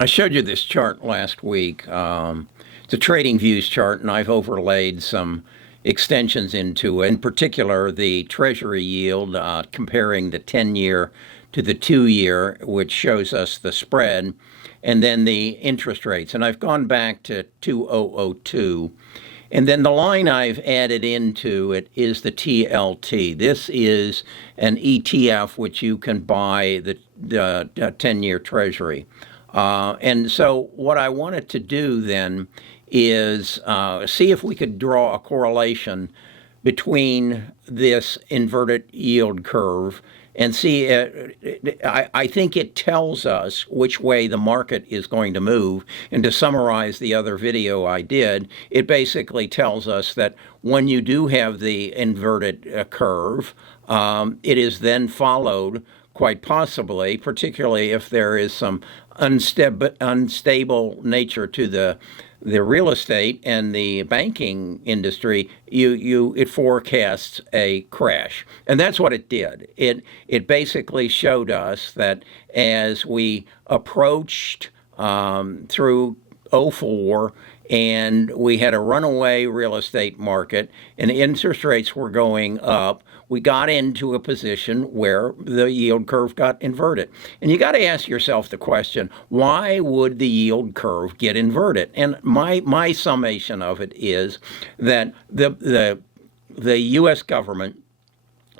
I showed you this chart last week. It's a trading views chart, and I've overlaid some extensions into it. In particular, the Treasury yield, comparing the 10-year to the 2-year, which shows us the spread, and then the interest rates. And I've gone back to 2002. And then the line I've added into it is the TLT. This is an ETF which you can buy the 10-year Treasury. And so what I wanted to do then is see if we could draw a correlation between this inverted yield curve and see, I think it tells us which way the market is going to move. And to summarize the other video I did, it basically tells us that when you do have the inverted curve, it is then followed quite possibly, particularly if there is some unstable nature to the real estate and the banking industry, it forecasts a crash. And that's what it did. It basically showed us that as we approached through '04, and we had a runaway real estate market and interest rates were going up, we got into a position where the yield curve got inverted. And you got to ask yourself the question, why would the yield curve get inverted? And my summation of it is that the U.S. government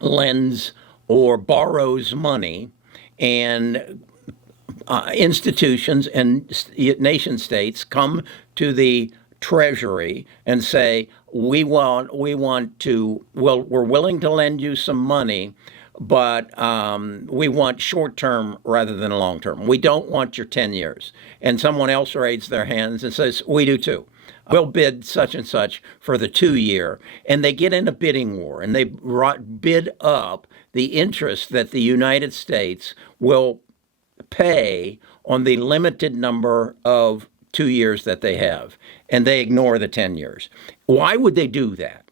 lends or borrows money, and institutions and nation states come to the Treasury and say, we're willing to lend you some money, but we want short term rather than long term. We don't want your 10 years. And someone else raises their hands and says, we do too. We'll bid such and such for the 2-year. And they get in a bidding war, and they bid up the interest that the United States will pay on the limited number of 2 years that they have, and they ignore the 10 years. Why would they do that?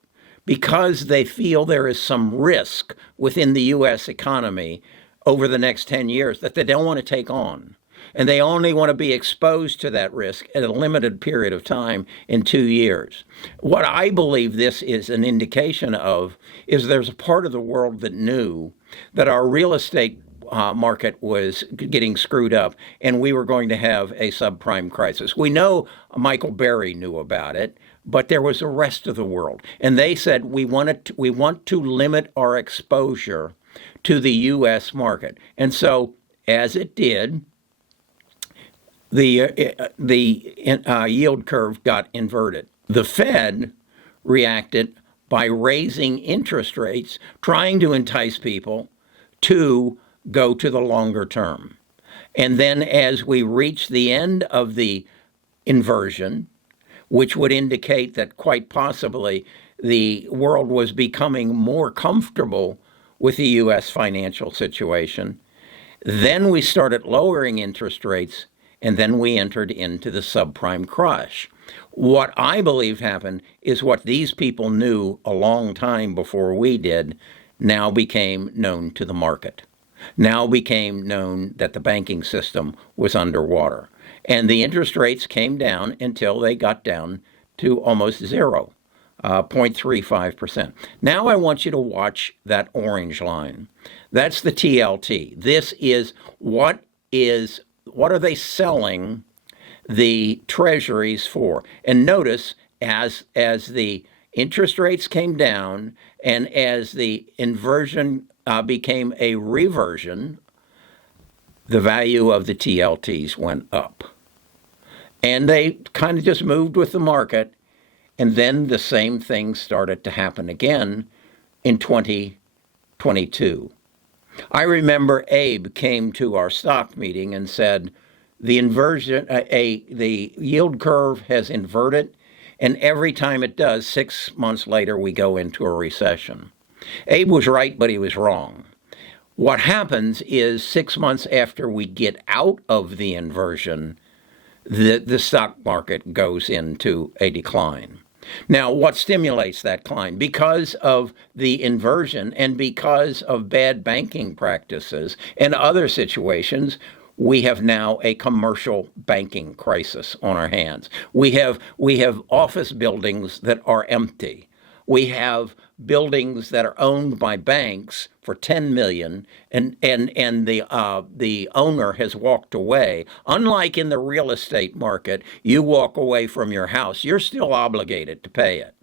Because they feel there is some risk within the U.S. economy over the next 10 years that they don't want to take on. And they only want to be exposed to that risk at a limited period of time in 2 years. What I believe this is an indication of is there's a part of the world that knew that our real estate market was getting screwed up, and we were going to have a subprime crisis. We know Michael Berry knew about it, but there was the rest of the world, and they said we want to limit our exposure to the U.S. market, and so as it did, the yield curve got inverted. The Fed reacted by raising interest rates, trying to entice people to go to the longer term. And then as we reach the end of the inversion, which would indicate that quite possibly the world was becoming more comfortable with the U.S. financial situation, then we started lowering interest rates, and then we entered into the subprime crash. What I believe happened is what these people knew a long time before we did now became known to the market. Now became known that the banking system was underwater. And the interest rates came down until they got down to almost zero, 0.35%. Now I want you to watch that orange line. That's the TLT. This is what are they selling the treasuries for? And notice as the interest rates came down and as the inversion became a reversion, the value of the TLTs went up. And they kind of just moved with the market. And then the same thing started to happen again in 2022. I remember Abe came to our stock meeting and said, the yield curve has inverted, and every time it does, 6 months later, we go into a recession. Abe was right, but he was wrong. What happens is 6 months after we get out of the inversion, the stock market goes into a decline. Now, what stimulates that decline? Because of the inversion and because of bad banking practices and other situations, we have now a commercial banking crisis on our hands. We have office buildings that are empty. We have buildings that are owned by banks for 10 million, and the owner has walked away. Unlike in the real estate market, you walk away from your house, you're still obligated to pay it.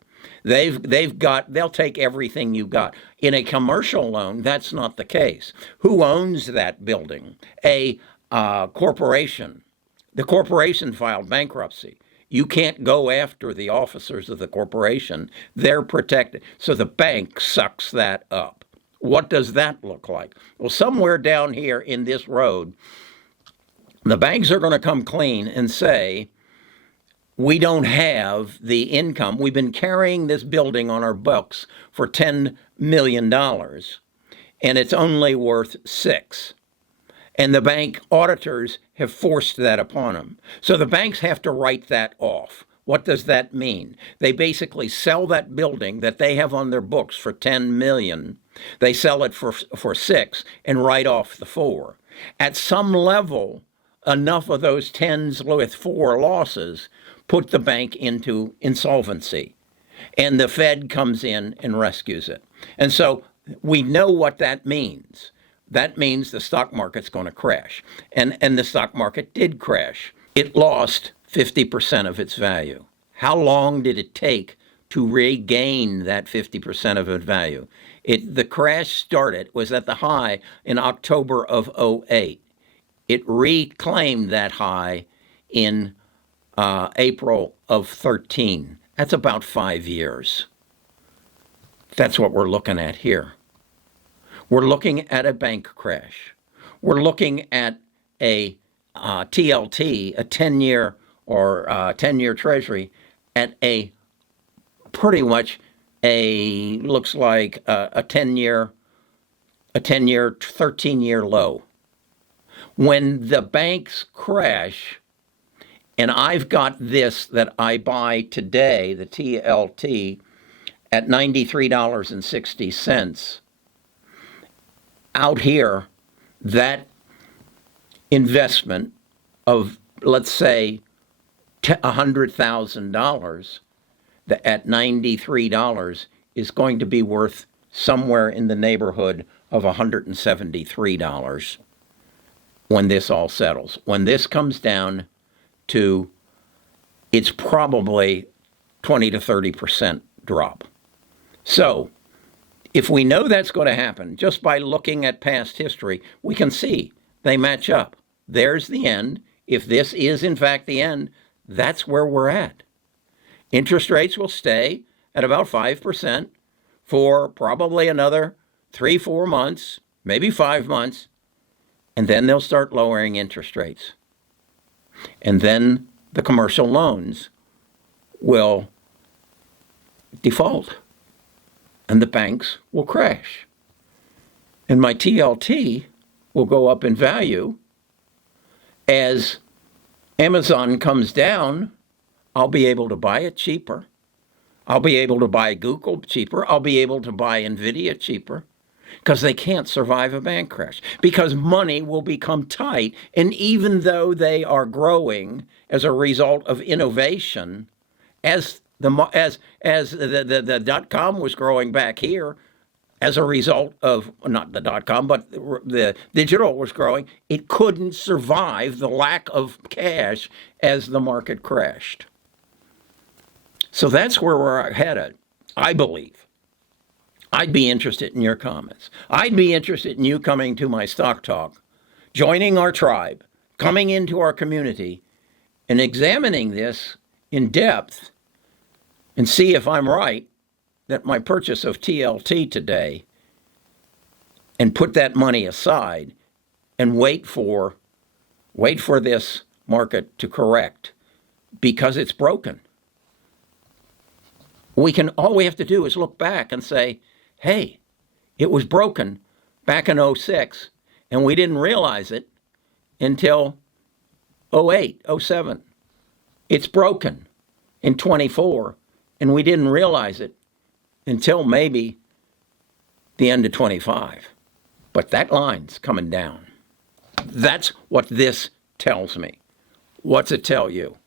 They'll take everything you got. In a commercial loan, that's not the case. Who owns that building? A corporation. The corporation filed bankruptcy. You can't go after the officers of the corporation. They're protected. So the bank sucks that up. What does that look like? Well, somewhere down here in this road, the banks are going to come clean and say, we don't have the income. We've been carrying this building on our books for $10 million, and it's only worth $6. And the bank auditors have forced that upon them. So the banks have to write that off. What does that mean? They basically sell that building that they have on their books for 10 million. They sell it for 6 and write off the 4. At some level, enough of those 10s with 4 losses put the bank into insolvency. And the Fed comes in and rescues it. And so we know what that means. That means the stock market's going to crash. And the stock market did crash. It lost 50% of its value. How long did it take to regain that 50% of its value? The crash started, was at the high in October of '08. It reclaimed that high in April of 13. That's about 5 years. That's what we're looking at here. We're looking at a bank crash. We're looking at a TLT, a 10-year or 10-year Treasury, at a pretty much looks like a 10-year, 13-year low. When the banks crash, and I've got this that I buy today, the TLT, at $93.60. Out here, that investment of, let's say, $100,000 at $93 is going to be worth somewhere in the neighborhood of $173 when this all settles. When this comes down to, it's probably 20 to 30% drop. So if we know that's going to happen, just by looking at past history, we can see they match up. There's the end. If this is, in fact, the end, that's where we're at. Interest rates will stay at about 5% for probably another 3-4 months, maybe 5 months, and then they'll start lowering interest rates. And then the commercial loans will default, and the banks will crash. And my TLT will go up in value. As Amazon comes down, I'll be able to buy it cheaper. I'll be able to buy Google cheaper. I'll be able to buy Nvidia cheaper, because they can't survive a bank crash, because money will become tight. And even though they are growing as a result of innovation, as the dot-com was growing back here, as a result of, not the dot-com, but the digital was growing, it couldn't survive the lack of cash as the market crashed. So that's where we're headed, I believe. I'd be interested in your comments. I'd be interested in you coming to my Stock Talk, joining our tribe, coming into our community, and examining this in depth and see if I'm right that my purchase of TLT today, and put that money aside and wait for this market to correct, because it's broken. All we have to do is look back and say, hey, it was broken back in '06, and we didn't realize it until '08, '07. It's broken in '24, and we didn't realize it until maybe the end of '25. But that line's coming down. That's what this tells me. What's it tell you?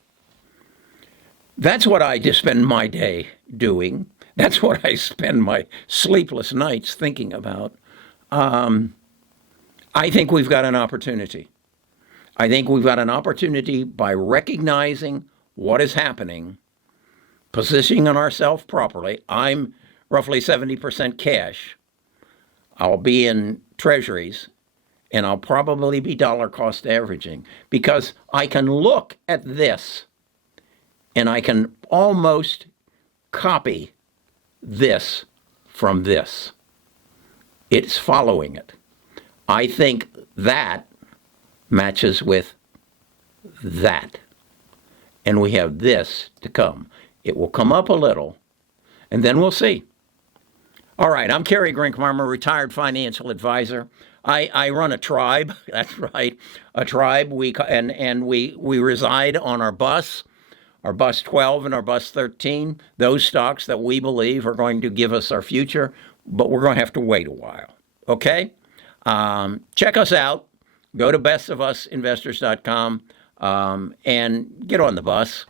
That's what I just spend my day doing. That's what I spend my sleepless nights thinking about. I think we've got an opportunity. I think we've got an opportunity by recognizing what is happening, positioning ourselves properly. I'm roughly 70% cash. I'll be in treasuries, and I'll probably be dollar cost averaging because I can look at this and I can almost copy this from this. It's following it. I think that matches with that. And we have this to come. It will come up a little, and then we'll see. All right, I'm Kerry Grinkmer. I'm a retired financial advisor. I run a tribe. That's right, a tribe. We reside on our bus 12 and our bus 13. Those stocks that we believe are going to give us our future, but we're going to have to wait a while. Okay, check us out. Go to bestofusinvestors.com and get on the bus.